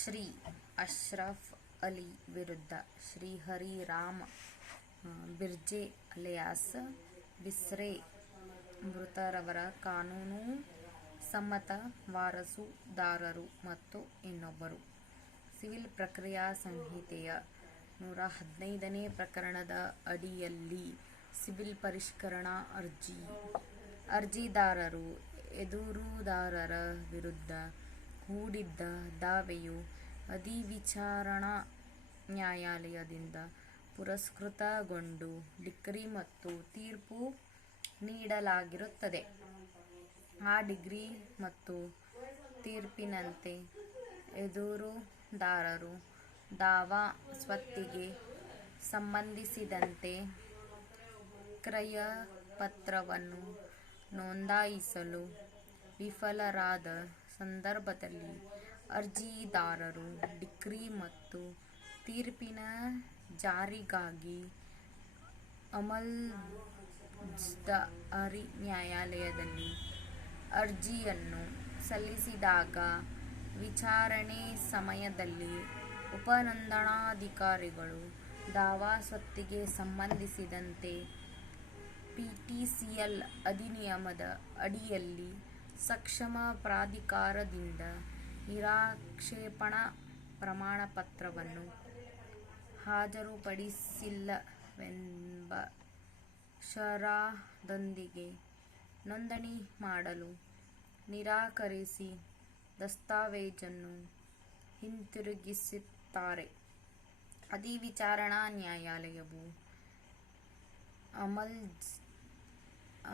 ಶ್ರೀ ಅಶ್ರಫ್ ಅಲಿ ವಿರುದ್ಧ ಶ್ರೀಹರಿ ರಾಮ್ ಬಿರ್ಜೆ ಅಲಿಯಾಸ್ ಬಿಸ್ರೆ ಮೃತರವರ ಕಾನೂನು ಸಮ್ಮತ ವಾರಸುದಾರರು ಮತ್ತು ಇನ್ನೊಬ್ಬರು. ಸಿವಿಲ್ ಪ್ರಕ್ರಿಯಾ ಸಂಹಿತೆಯ 115ನೇ ಪ್ರಕರಣದ ಅಡಿಯಲ್ಲಿ ಸಿವಿಲ್ ಪರಿಷ್ಕರಣಾ ಅರ್ಜಿದಾರರು ಎದುರುದಾರರ ವಿರುದ್ಧ ಹೂಡಿದ್ದ ದಾವೆಯು ಅಧಿವಿಚಾರಣಾ ನ್ಯಾಯಾಲಯದಿಂದ ಪುರಸ್ಕೃತಗೊಂಡು ಡಿಕ್ರಿ ಮತ್ತು ತೀರ್ಪು ನೀಡಲಾಗಿರುತ್ತದೆ. ಆ ಡಿಕ್ರಿ ಮತ್ತು ತೀರ್ಪಿನಂತೆ ಎದುರುದಾರರು ದಾವಾ ಸ್ವತ್ತಿಗೆ ಸಂಬಂಧಿಸಿದಂತೆ ಕ್ರಯಪತ್ರವನ್ನು ನೋಂದಾಯಿಸಲು ವಿಫಲರಾದ ಸಂದರ್ಭದಲ್ಲಿ ಅರ್ಜಿದಾರರು ಡಿಕ್ರಿ ಮತ್ತು ತೀರ್ಪಿನ ಜಾರಿಗಾಗಿ ಅಮಲ್ದಾರಿ ನ್ಯಾಯಾಲಯದಲ್ಲಿ ಅರ್ಜಿಯನ್ನು ಸಲ್ಲಿಸಿದಾಗ ವಿಚಾರಣೆ ಸಮಯದಲ್ಲಿ ಉಪನೋಂದಣಾಧಿಕಾರಿಗಳು ದಾವಾ ಸ್ವತ್ತಿಗೆ ಸಂಬಂಧಿಸಿದಂತೆ ಪಿಟಿಸಿಎಲ್ ಅಧಿನಿಯಮದ ಅಡಿಯಲ್ಲಿ ಸಕ್ಷಮ ಪ್ರಾಧಿಕಾರದಿಂದ ನಿರಾಕ್ಷೇಪಣಾ ಪ್ರಮಾಣಪತ್ರವನ್ನು ಹಾಜರುಪಡಿಸಿಲ್ಲವೆಂಬ ಷರತ್ತೊಂದಿಗೆ ನೋಂದಣಿ ಮಾಡಲು ನಿರಾಕರಿಸಿ ದಸ್ತಾವೇಜನ್ನು ಹಿಂತಿರುಗಿಸುತ್ತಾರೆ. ಅಧಿವಿಚಾರಣಾ ನ್ಯಾಯಾಲಯವು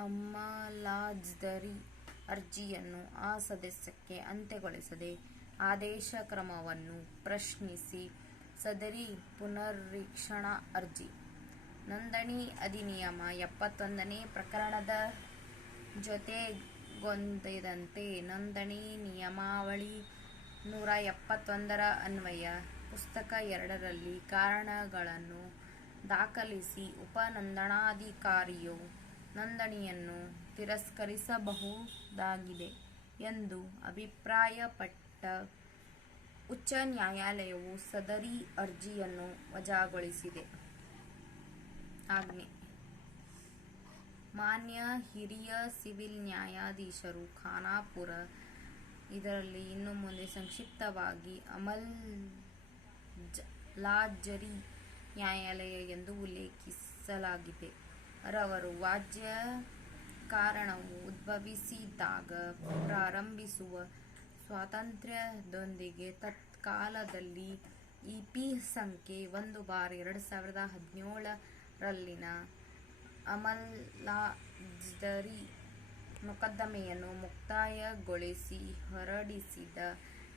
ಅಮಲಾಜ್ದಾರಿ ಅರ್ಜಿಯನ್ನು ಆ ಸದಸ್ಯಕ್ಕೆ ಅಂತ್ಯಗೊಳಿಸದೆ ಆದೇಶ ಕ್ರಮವನ್ನು ಪ್ರಶ್ನಿಸಿ ಸದರಿ ಪುನರೀಕ್ಷಣಾ ಅರ್ಜಿ ನೋಂದಣಿ ಅಧಿನಿಯಮ 71ನೇ ಪ್ರಕರಣದ ಜೊತೆಗೊಂದಿದಂತೆ ನೋಂದಣಿ ನಿಯಮಾವಳಿ 171ರ ಅನ್ವಯ ಪುಸ್ತಕ 2ರಲ್ಲಿ ಕಾರಣಗಳನ್ನು ದಾಖಲಿಸಿ ಉಪನೋಂದಣಾಧಿಕಾರಿಯು ನೋಂದಣಿಯನ್ನು ತಿರಸ್ಕರಿಸಬಹುದಾಗಿದೆ ಎಂದು ಅಭಿಪ್ರಾಯಪಟ್ಟ ಉಚ್ಚ ನ್ಯಾಯಾಲಯವು ಸದರಿ ಅರ್ಜಿಯನ್ನು ವಜಾಗೊಳಿಸಿದೆ. ಆಜ್ಞೆ: ಮಾನ್ಯ ಹಿರಿಯ ಸಿವಿಲ್ ನ್ಯಾಯಾಧೀಶರು, ಖಾನಾಪುರ. ಇದರಲ್ಲಿ ಇನ್ನು ಮುಂದೆ ಸಂಕ್ಷಿಪ್ತವಾಗಿ ಅಮಲಾಜ್ದಾರಿ ನ್ಯಾಯಾಲಯ ಎಂದು ಉಲ್ಲೇಖಿಸಲಾಗಿದೆ. ರವರು ವ್ಯಾಜ್ಯ ಕಾರಣವು ಉದ್ಭವಿಸಿದಾಗ ಪ್ರಾರಂಭಿಸುವ ಸ್ವಾತಂತ್ರ್ಯದೊಂದಿಗೆ ತತ್ಕಾಲದಲ್ಲಿ ಇ.ಪಿ. ಸಂಖ್ಯೆ 1/2017ರಲ್ಲಿನ ಅಮಲಾಜ್ದಾರಿ ಮೊಕದ್ದಮೆಯನ್ನು ಮುಕ್ತಾಯಗೊಳಿಸಿ ಹೊರಡಿಸಿದ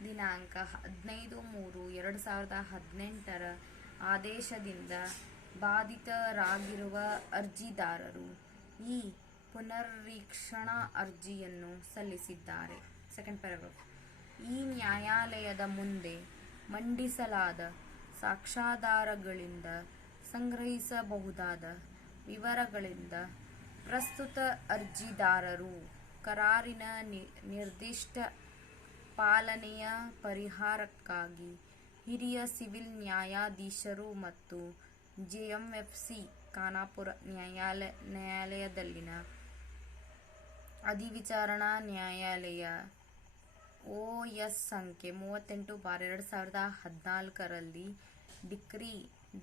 ದಿನಾಂಕ 15/3/2018ರ ಆದೇಶದಿಂದ ಬಾಧಿತರಾಗಿರುವ ಅರ್ಜಿದಾರರು ಈ ಪುನರೀಕ್ಷಣಾ ಅರ್ಜಿಯನ್ನು ಸಲ್ಲಿಸಿದ್ದಾರೆ. ಈ ನ್ಯಾಯಾಲಯದ ಮುಂದೆ ಮಂಡಿಸಲಾದ ಸಾಕ್ಷ್ಯಾಧಾರಗಳಿಂದ ಸಂಗ್ರಹಿಸಬಹುದಾದ ವಿವರಗಳಿಂದ ಪ್ರಸ್ತುತ ಅರ್ಜಿದಾರರು ಕರಾರಿನ ನಿರ್ದಿಷ್ಟ ಪಾಲನೆಯ ಪರಿಹಾರಕ್ಕಾಗಿ ಹಿರಿಯ ಸಿವಿಲ್ ನ್ಯಾಯಾಧೀಶರು ಮತ್ತು ಜೆಎಂಎಫ್ಸಿ ಖಾನಾಪುರ ನ್ಯಾಯಾಲಯದಲ್ಲಿನ ಅಧಿವಿಚಾರಣಾ ನ್ಯಾಯಾಲಯ ಒ.ಎಸ್. ಸಂಖ್ಯೆ 38/2014ರಲ್ಲಿ ಡಿಕ್ರಿ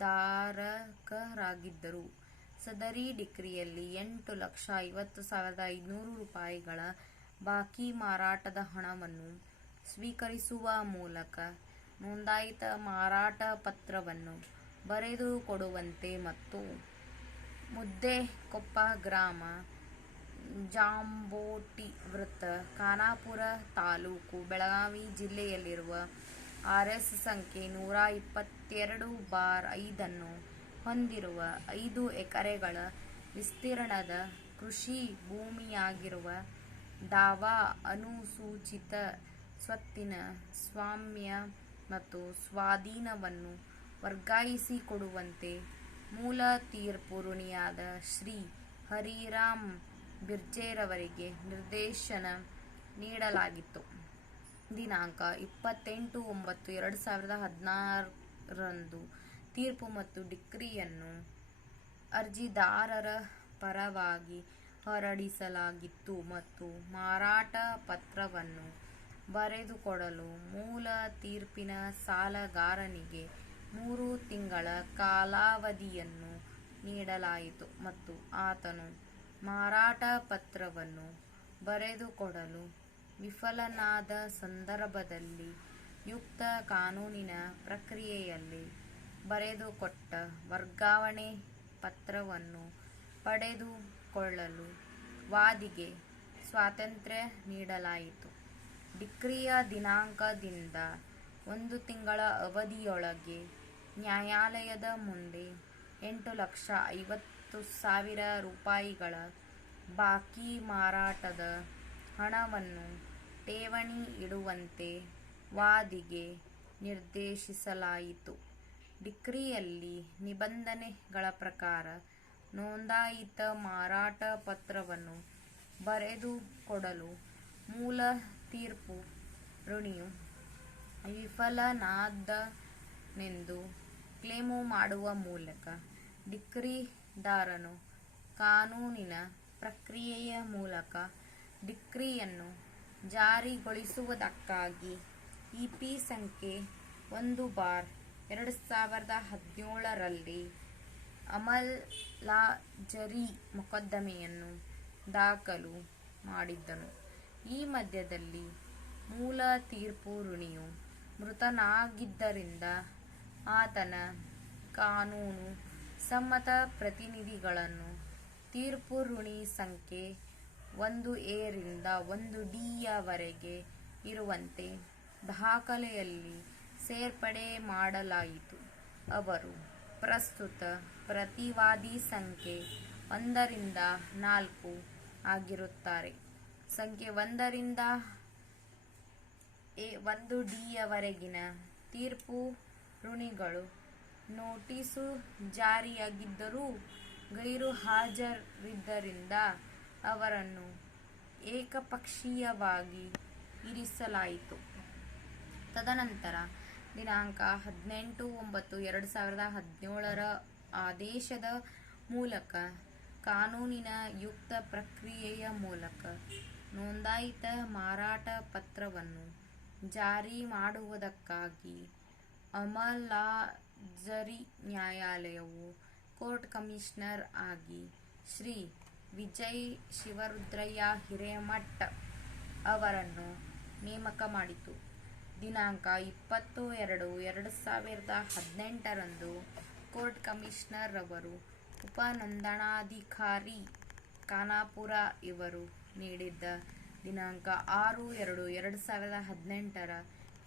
ಧಾರಕರಾಗಿದ್ದರು. ಸದರಿ ಡಿಕ್ರಿಯಲ್ಲಿ 8,50,500 ರೂಪಾಯಿಗಳ ಬಾಕಿ ಮಾರಾಟದ ಹಣವನ್ನು ಸ್ವೀಕರಿಸುವ ಮೂಲಕ ನೋಂದಾಯಿತ ಮಾರಾಟ ಪತ್ರವನ್ನು ಬರೆದು ಕೊಡುವಂತೆ ಮತ್ತು ಮುದ್ದೇಕೊಪ್ಪ ಗ್ರಾಮ, ಜಾಂಬೋಟಿ ವೃತ್ತ, ಖಾನಾಪುರ ತಾಲೂಕು, ಬೆಳಗಾವಿ ಜಿಲ್ಲೆಯಲ್ಲಿರುವ ಆರ್.ಎಸ್. ಸಂಖ್ಯೆ 122/5 ಹೊಂದಿರುವ 5 ಎಕರೆಗಳ ವಿಸ್ತೀರ್ಣದ ಕೃಷಿ ಭೂಮಿಯಾಗಿರುವ ದಾವಾ ಅನುಸೂಚಿತ ಸ್ವತ್ತಿನ ಸ್ವಾಮ್ಯ ಮತ್ತು ಸ್ವಾಧೀನವನ್ನು ವರ್ಗಾಯಿಸಿಕೊಡುವಂತೆ ಮೂಲ ತೀರ್ಪು ಋಣಿಯಾದ ಶ್ರೀ ಹರಿರಾಮ್ ಬಿರ್ಜೆರವರಿಗೆ ನಿರ್ದೇಶನ ನೀಡಲಾಗಿತ್ತು. ದಿನಾಂಕ 28/9/2016 ತೀರ್ಪು ಮತ್ತು ಡಿಕ್ರಿಯನ್ನು ಅರ್ಜಿದಾರರ ಪರವಾಗಿ ಹೊರಡಿಸಲಾಗಿತ್ತು ಮತ್ತು ಮಾರಾಟ ಪತ್ರವನ್ನು ಬರೆದುಕೊಡಲು ಮೂಲ ತೀರ್ಪಿನ ಸಾಲಗಾರನಿಗೆ 3 ತಿಂಗಳ ಕಾಲಾವಧಿಯನ್ನು ನೀಡಲಾಯಿತು ಮತ್ತು ಆತನು ಮಾರಾಟ ಪತ್ರವನ್ನು ಬರೆದುಕೊಡಲು ವಿಫಲನಾದ ಸಂದರ್ಭದಲ್ಲಿ ಯುಕ್ತ ಕಾನೂನಿನ ಪ್ರಕ್ರಿಯೆಯಲ್ಲಿ ಬರೆದುಕೊಟ್ಟ ವರ್ಗಾವಣೆ ಪತ್ರವನ್ನು ಪಡೆದುಕೊಳ್ಳಲು ವಾದಿಗೆ ಸ್ವಾತಂತ್ರ್ಯ ನೀಡಲಾಯಿತು. ಡಿಕ್ರಿಯ ದಿನಾಂಕದಿಂದ 1 ತಿಂಗಳ ಅವಧಿಯೊಳಗೆ ನ್ಯಾಯಾಲಯದ ಮುಂದೆ 8,50,000 ರೂಪಾಯಿಗಳ ಬಾಕಿ ಮಾರಾಟದ ಹಣವನ್ನು ಠೇವಣಿ ಇಡುವಂತೆ ವಾದಿಗೆ ನಿರ್ದೇಶಿಸಲಾಯಿತು. ಡಿಕ್ರಿಯಲ್ಲಿ ನಿಬಂಧನೆಗಳ ಪ್ರಕಾರ ನೋಂದಾಯಿತ ಮಾರಾಟ ಪತ್ರವನ್ನು ಬರೆದುಕೊಡಲು ಮೂಲ ತೀರ್ಪು ಋಣಿಯು ವಿಫಲನಾದನೆಂದು ಕ್ಲೇಮು ಮಾಡುವ ಮೂಲಕ ಡಿಕ್ರಿದಾರನು ಕಾನೂನಿನ ಪ್ರಕ್ರಿಯೆಯ ಮೂಲಕ ಡಿಕ್ರಿಯನ್ನು ಜಾರಿಗೊಳಿಸುವುದಕ್ಕಾಗಿ ಇಪಿ ಸಂಖ್ಯೆ 1/2017 ರಲ್ಲಿ ಅಮಲಾಜರಿ ಮೊಕದ್ದಮೆಯನ್ನು ದಾಖಲು ಮಾಡಿದ್ದನು. ಈ ಮಧ್ಯದಲ್ಲಿ ಮೂಲ ತೀರ್ಪು ಋಣಿಯು ಮೃತನಾಗಿದ್ದರಿಂದ ಆತನ ಕಾನೂನು ಸಮ್ಮತ ಪ್ರತಿನಿಧಿಗಳನ್ನು ತೀರ್ಪು ಋಣಿ ಸಂಖ್ಯೆ 1A ರಿಂದ 1D ಯವರೆಗೆ ಇರುವಂತೆ ದಾಖಲೆಯಲ್ಲಿ ಸೇರ್ಪಡೆ ಮಾಡಲಾಯಿತು. ಅವರು ಪ್ರಸ್ತುತ ಪ್ರತಿವಾದಿ ಸಂಖ್ಯೆ 1 ರಿಂದ 4 ಆಗಿರುತ್ತಾರೆ. ಸಂಖ್ಯೆ 1 ರಿಂದ 1D ಯವರೆಗಿನ ತೀರ್ಪು ಋಣಿಗಳು ನೋಟಿಸು ಜಾರಿಯಾಗಿದ್ದರೂ ಗೈರು ಹಾಜರಿದ್ದರಿಂದ ಅವರನ್ನು ಏಕಪಕ್ಷೀಯವಾಗಿ ಇರಿಸಲಾಯಿತು. ತದನಂತರ ದಿನಾಂಕ 18/9/2017 ಆದೇಶದ ಮೂಲಕ ಕಾನೂನಿನ ಯುಕ್ತ ಪ್ರಕ್ರಿಯೆಯ ಮೂಲಕ ನೋಂದಾಯಿತ ಮಾರಾಟ ಪತ್ರವನ್ನು ಜಾರಿ ಮಾಡುವುದಕ್ಕಾಗಿ ಅಮಲಾಜರಿ ನ್ಯಾಯಾಲಯವು ಕೋರ್ಟ್ ಕಮಿಷನರ್ ಆಗಿ ಶ್ರೀ ವಿಜಯ್ ಶಿವರುದ್ರಯ್ಯ ಹಿರೇಮಠ ಅವರನ್ನು ನೇಮಕ ಮಾಡಿತು. ದಿನಾಂಕ 20/2/2018 ರಂದು ಕೋರ್ಟ್ ಕಮಿಷನರ್ ರವರು ಉಪನೋಂದಣಾಧಿಕಾರಿ ಖಾನಾಪುರ ಇವರು ನೀಡಿದ್ದ ದಿನಾಂಕ 6/2/2018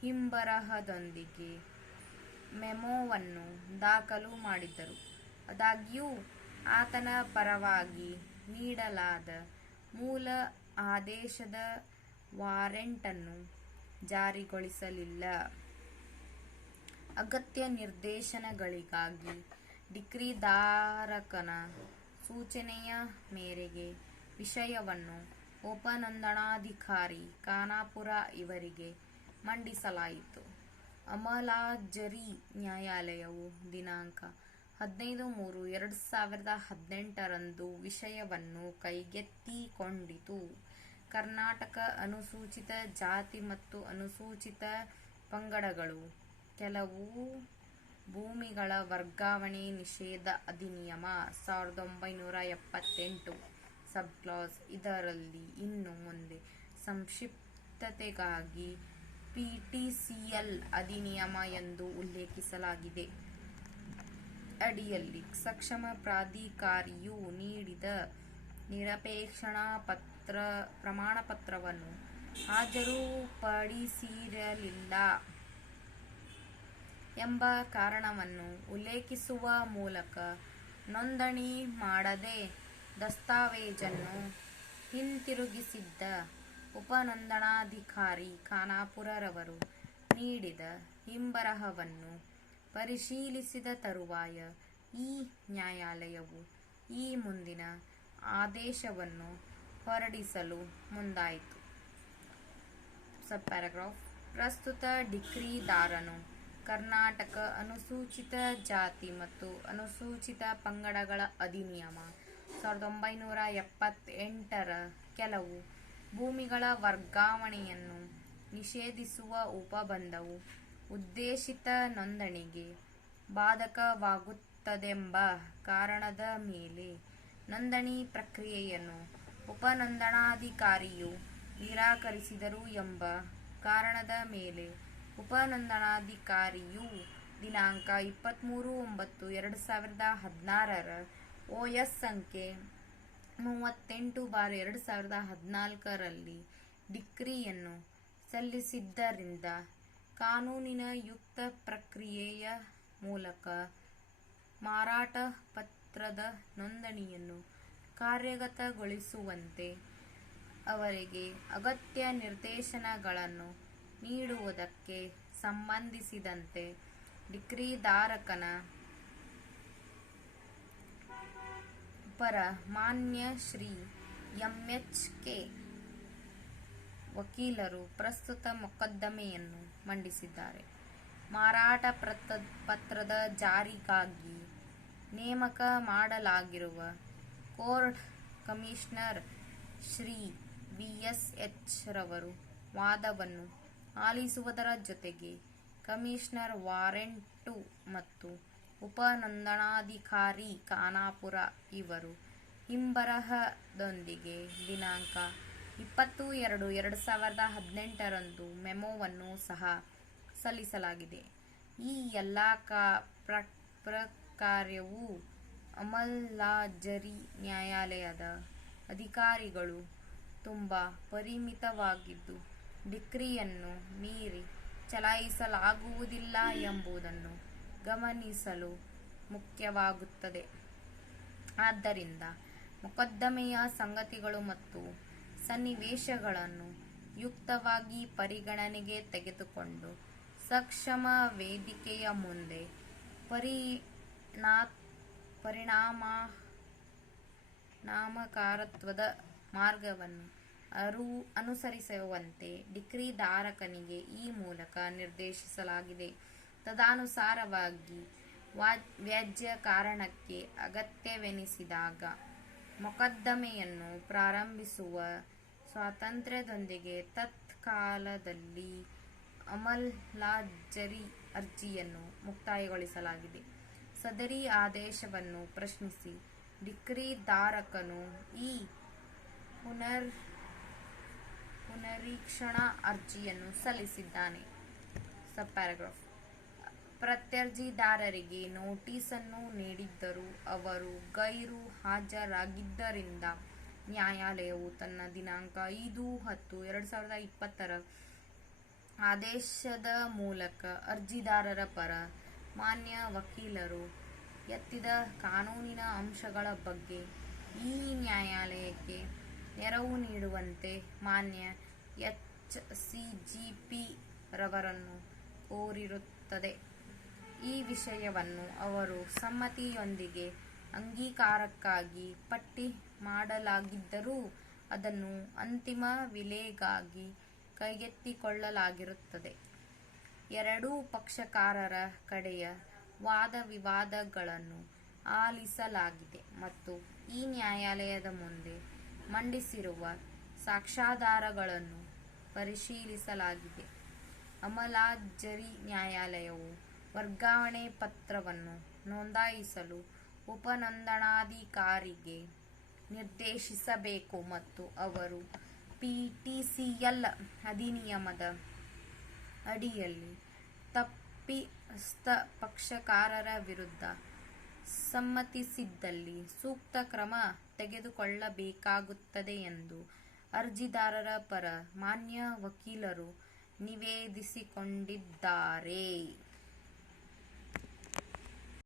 ಹಿಂಬರಹದೊಂದಿಗೆ ಮೆಮೊವನ್ನು ದಾಖಲು ಮಾಡಿದ್ದರು. ಆದಾಗ್ಯೂ ಆತನ ಪರವಾಗಿ ನೀಡಲಾದ ಮೂಲ ಆದೇಶದ ವಾರೆಂಟನ್ನು ಜಾರಿಗೊಳಿಸಲಿಲ್ಲ. ಅಗತ್ಯ ನಿರ್ದೇಶನಗಳಿಗಾಗಿ ಡಿಕ್ರಿಧಾರಕನ ಸೂಚನೆಯ ಮೇರೆಗೆ ವಿಷಯವನ್ನು ಉಪನೋಂದಣಾಧಿಕಾರಿ ಖಾನಾಪುರ ಇವರಿಗೆ ಮಂಡಿಸಲಾಯಿತು. ಅಮಲಾಜರಿ ನ್ಯಾಯಾಲಯವು ದಿನಾಂಕ 15/3/2018 ರಂದು ವಿಷಯವನ್ನು ಕೈಗೆತ್ತಿಕೊಂಡಿತು. ಕರ್ನಾಟಕ ಅನುಸೂಚಿತ ಜಾತಿ ಮತ್ತು ಅನುಸೂಚಿತ ಪಂಗಡಗಳು ಕೆಲವು ಭೂಮಿಗಳ ವರ್ಗಾವಣೆ ನಿಷೇಧ ಅಧಿನಿಯಮ 1978 ಸಬ್ಕ್ಲಾಸ್ ಇದರಲ್ಲಿ ಇನ್ನು ಮುಂದೆ ಸಂಕ್ಷಿಪ್ತತೆಗಾಗಿ PTCL ಅಧಿನಿಯಮ ಎಂದು ಉಲ್ಲೇಖಿಸಲಾಗಿದೆ. ಅಡಿಯಲ್ಲಿ ಸಕ್ಷಮ ಪ್ರಾಧಿಕಾರಿಯು ನೀಡಿದ ನಿರಪೇಕ್ಷಣಾ ಪ್ರಮಾಣಪತ್ರವನ್ನು ಹಾಜರುಪಡಿಸಿರಲಿಲ್ಲ ಎಂಬ ಕಾರಣವನ್ನು ಉಲ್ಲೇಖಿಸುವ ಮೂಲಕ ನೋಂದಣಿ ಮಾಡದೆ ದಸ್ತಾವೇಜನ್ನು ಹಿಂತಿರುಗಿಸಿದ್ದ ಉಪನೋಂದಣಾಧಿಕಾರಿ ಖಾನಾಪುರರವರು ನೀಡಿದ ಹಿಂಬರಹವನ್ನು ಪರಿಶೀಲಿಸಿದ ತರುವಾಯ ಈ ನ್ಯಾಯಾಲಯವು ಈ ಮುಂದಿನ ಆದೇಶವನ್ನು ಹೊರಡಿಸಲು ಮುಂದಾಯಿತು. ಸಬ್ ಪ್ಯಾರಾಗ್ರಾಫ್ ಪ್ರಸ್ತುತ ಡಿಕ್ರಿದಾರನು ಕರ್ನಾಟಕ ಅನುಸೂಚಿತ ಜಾತಿ ಮತ್ತು ಅನುಸೂಚಿತ ಪಂಗಡಗಳ ಅಧಿನಿಯಮ 1978ರ ಕೆಲವು ಭೂಮಿಗಳ ವರ್ಗಾವಣೆಯನ್ನು ನಿಷೇಧಿಸುವ ಉಪಬಂಧವು ಉದ್ದೇಶಿತ ನೋಂದಣಿಗೆ ಬಾಧಕವಾಗುತ್ತದೆಂಬ ಕಾರಣದ ಮೇಲೆ ನೋಂದಣಿ ಪ್ರಕ್ರಿಯೆಯನ್ನು ಉಪನೋಂದಣಾಧಿಕಾರಿಯು ನಿರಾಕರಿಸಿದರು ಎಂಬ ಕಾರಣದ ಮೇಲೆ ಉಪನೋಂದಣಾಧಿಕಾರಿಯು ದಿನಾಂಕ 23/9/2016 OS ಸಂಖ್ಯೆ 38/2014 ಡಿಕ್ರಿಯನ್ನು ಸಲ್ಲಿಸಿದ್ದರಿಂದ ಕಾನೂನಿನ ಯುಕ್ತ ಪ್ರಕ್ರಿಯೆಯ ಮೂಲಕ ಮಾರಾಟ ಪತ್ರದ ನೋಂದಣಿಯನ್ನು ಕಾರ್ಯಗತಗೊಳಿಸುವಂತೆ ಅವರಿಗೆ ಅಗತ್ಯ ನಿರ್ದೇಶನಗಳನ್ನು ನೀಡುವುದಕ್ಕೆ ಸಂಬಂಧಿಸಿದಂತೆ ಡಿಕ್ರಿಧಾರಕನ ಪರ ಮಾನ್ಯ ಶ್ರೀ MHK ವಕೀಲರು ಪ್ರಸ್ತುತ ಮೊಕದ್ದಮೆಯನ್ನು ಮಂಡಿಸಿದ್ದಾರೆ. ಮಾರಾಟ ಪತ್ರದ ಜಾರಿಗಾಗಿ ನೇಮಕ ಮಾಡಲಾಗಿರುವ ಕೋರ್ಟ್ ಕಮಿಷನರ್ ಶ್ರೀ VSH ರವರು ವಾದವನ್ನು ಆಲಿಸುವುದರ ಜೊತೆಗೆ ಕಮಿಷನರ್ ವಾರೆಂಟ್ 2 ಮತ್ತು ಉಪನೋಂದಣಾಧಿಕಾರಿ ಖಾನಾಪುರ ಇವರು ಹಿಂಬರಹದೊಂದಿಗೆ ದಿನಾಂಕ 20/2/2018 ರಂದು ಮೆಮೊವನ್ನು ಸಹ ಸಲ್ಲಿಸಲಾಗಿದೆ. ಈ ಎಲ್ಲ ಪ್ರಕಾರ್ಯವು ಅಮಲ್ದಾರ್ಜಿ ನ್ಯಾಯಾಲಯದ ಅಧಿಕಾರಿಗಳು ತುಂಬ ಪರಿಮಿತವಾಗಿದ್ದು ಡಿಕ್ರಿಯನ್ನು ಮೀರಿ ಚಲಾಯಿಸಲಾಗುವುದಿಲ್ಲ ಎಂಬುದನ್ನು ಗಮನಿಸಲು ಮುಖ್ಯವಾಗುತ್ತದೆ. ಆದ್ದರಿಂದ ಮೊಕದ್ದಮೆಯ ಸಂಗತಿಗಳು ಮತ್ತು ಸನ್ನಿವೇಶಗಳನ್ನು ಯುಕ್ತವಾಗಿ ಪರಿಗಣನೆಗೆ ತೆಗೆದುಕೊಂಡು ಸಕ್ಷಮ ವೇದಿಕೆಯ ಮುಂದೆ ಪರಿಣಾಮಕಾರತ್ವದ ಮಾರ್ಗವನ್ನು ಅನುಸರಿಸುವಂತೆ ಡಿಕ್ರಿಧಾರಕನಿಗೆ ಈ ಮೂಲಕ ನಿರ್ದೇಶಿಸಲಾಗಿದೆ. ತದನುಸಾರವಾಗಿ ವ್ಯಾಜ್ಯ ಕಾರಣಕ್ಕೆ ಅಗತ್ಯವೆನಿಸಿದಾಗ ಮೊಕದ್ದಮೆಯನ್ನು ಪ್ರಾರಂಭಿಸುವ ಸ್ವಾತಂತ್ರ್ಯದೊಂದಿಗೆ ತತ್ಕಾಲದಲ್ಲಿ ಅಮಲ್ದಾರ್ಜಿ ಅರ್ಜಿಯನ್ನು ಮುಕ್ತಾಯಗೊಳಿಸಲಾಗಿದೆ. ಸದರಿ ಆದೇಶವನ್ನು ಪ್ರಶ್ನಿಸಿ ಡಿಕ್ರಿಧಾರಕನು ಈ ಪುನರೀಕ್ಷಣಾ ಅರ್ಜಿಯನ್ನು ಸಲ್ಲಿಸಿದ್ದಾನೆ. ಸಬ್‌ಪ್ಯಾರಾಗ್ರಾಫ್ ಪ್ರತ್ಯರ್ಜಿದಾರರಿಗೆ ನೋಟಿಸನ್ನು ನೀಡಿದ್ದರೂ ಅವರು ಗೈರು ಹಾಜರಾಗಿದ್ದರಿಂದ ನ್ಯಾಯಾಲಯವು ತನ್ನ ದಿನಾಂಕ 5/10/2020ರ ಆದೇಶದ ಮೂಲಕ ಅರ್ಜಿದಾರರ ಪರ ಮಾನ್ಯ ವಕೀಲರು ಎತ್ತಿದ ಕಾನೂನಿನ ಅಂಶಗಳ ಬಗ್ಗೆ ಈ ನ್ಯಾಯಾಲಯಕ್ಕೆ ನೆರವು ನೀಡುವಂತೆ ಮಾನ್ಯ HCGP ರವರನ್ನು ಕೋರಿರುತ್ತದೆ. ಈ ವಿಷಯವನ್ನು ಅವರು ಸಮ್ಮತಿಯೊಂದಿಗೆ ಅಂಗೀಕಾರಕ್ಕಾಗಿ ಪಟ್ಟಿ ಮಾಡಲಾಗಿದ್ದರೂ ಅದನ್ನು ಅಂತಿಮ ವಿಲೆಗಾಗಿ ಕೈಗೆತ್ತಿಕೊಳ್ಳಲಾಗಿರುತ್ತದೆ. ಎರಡೂ ಪಕ್ಷಕಾರರ ಕಡೆಯ ವಾದವಿವಾದಗಳನ್ನು ಆಲಿಸಲಾಗಿದೆ ಮತ್ತು ಈ ನ್ಯಾಯಾಲಯದ ಮುಂದೆ ಮಂಡಿಸಿರುವ ಸಾಕ್ಷ್ಯಾಧಾರಗಳನ್ನು ಪರಿಶೀಲಿಸಲಾಗಿದೆ. ಅಮಲ್ದಾರ್ಜಿ ನ್ಯಾಯಾಲಯವು ವರ್ಗಾವಣೆ ಪತ್ರವನ್ನು ನೋಂದಾಯಿಸಲು ಉಪನೋಂದಣಾಧಿಕಾರಿಗೆ ನಿರ್ದೇಶಿಸಬೇಕು ಮತ್ತು ಅವರು PTCL ಅಧಿನಿಯಮದ ಅಡಿಯಲ್ಲಿ ತಪ್ಪಿತಸ್ಥ ಪಕ್ಷಕಾರರ ವಿರುದ್ಧ ಸಮ್ಮತಿಸಿದ್ದಲ್ಲಿ ಸೂಕ್ತ ಕ್ರಮ ತೆಗೆದುಕೊಳ್ಳಬೇಕಾಗುತ್ತದೆ ಎಂದು ಅರ್ಜಿದಾರರ ಪರ ಮಾನ್ಯ ವಕೀಲರು ನಿವೇದಿಸಿಕೊಂಡಿದ್ದಾರೆ.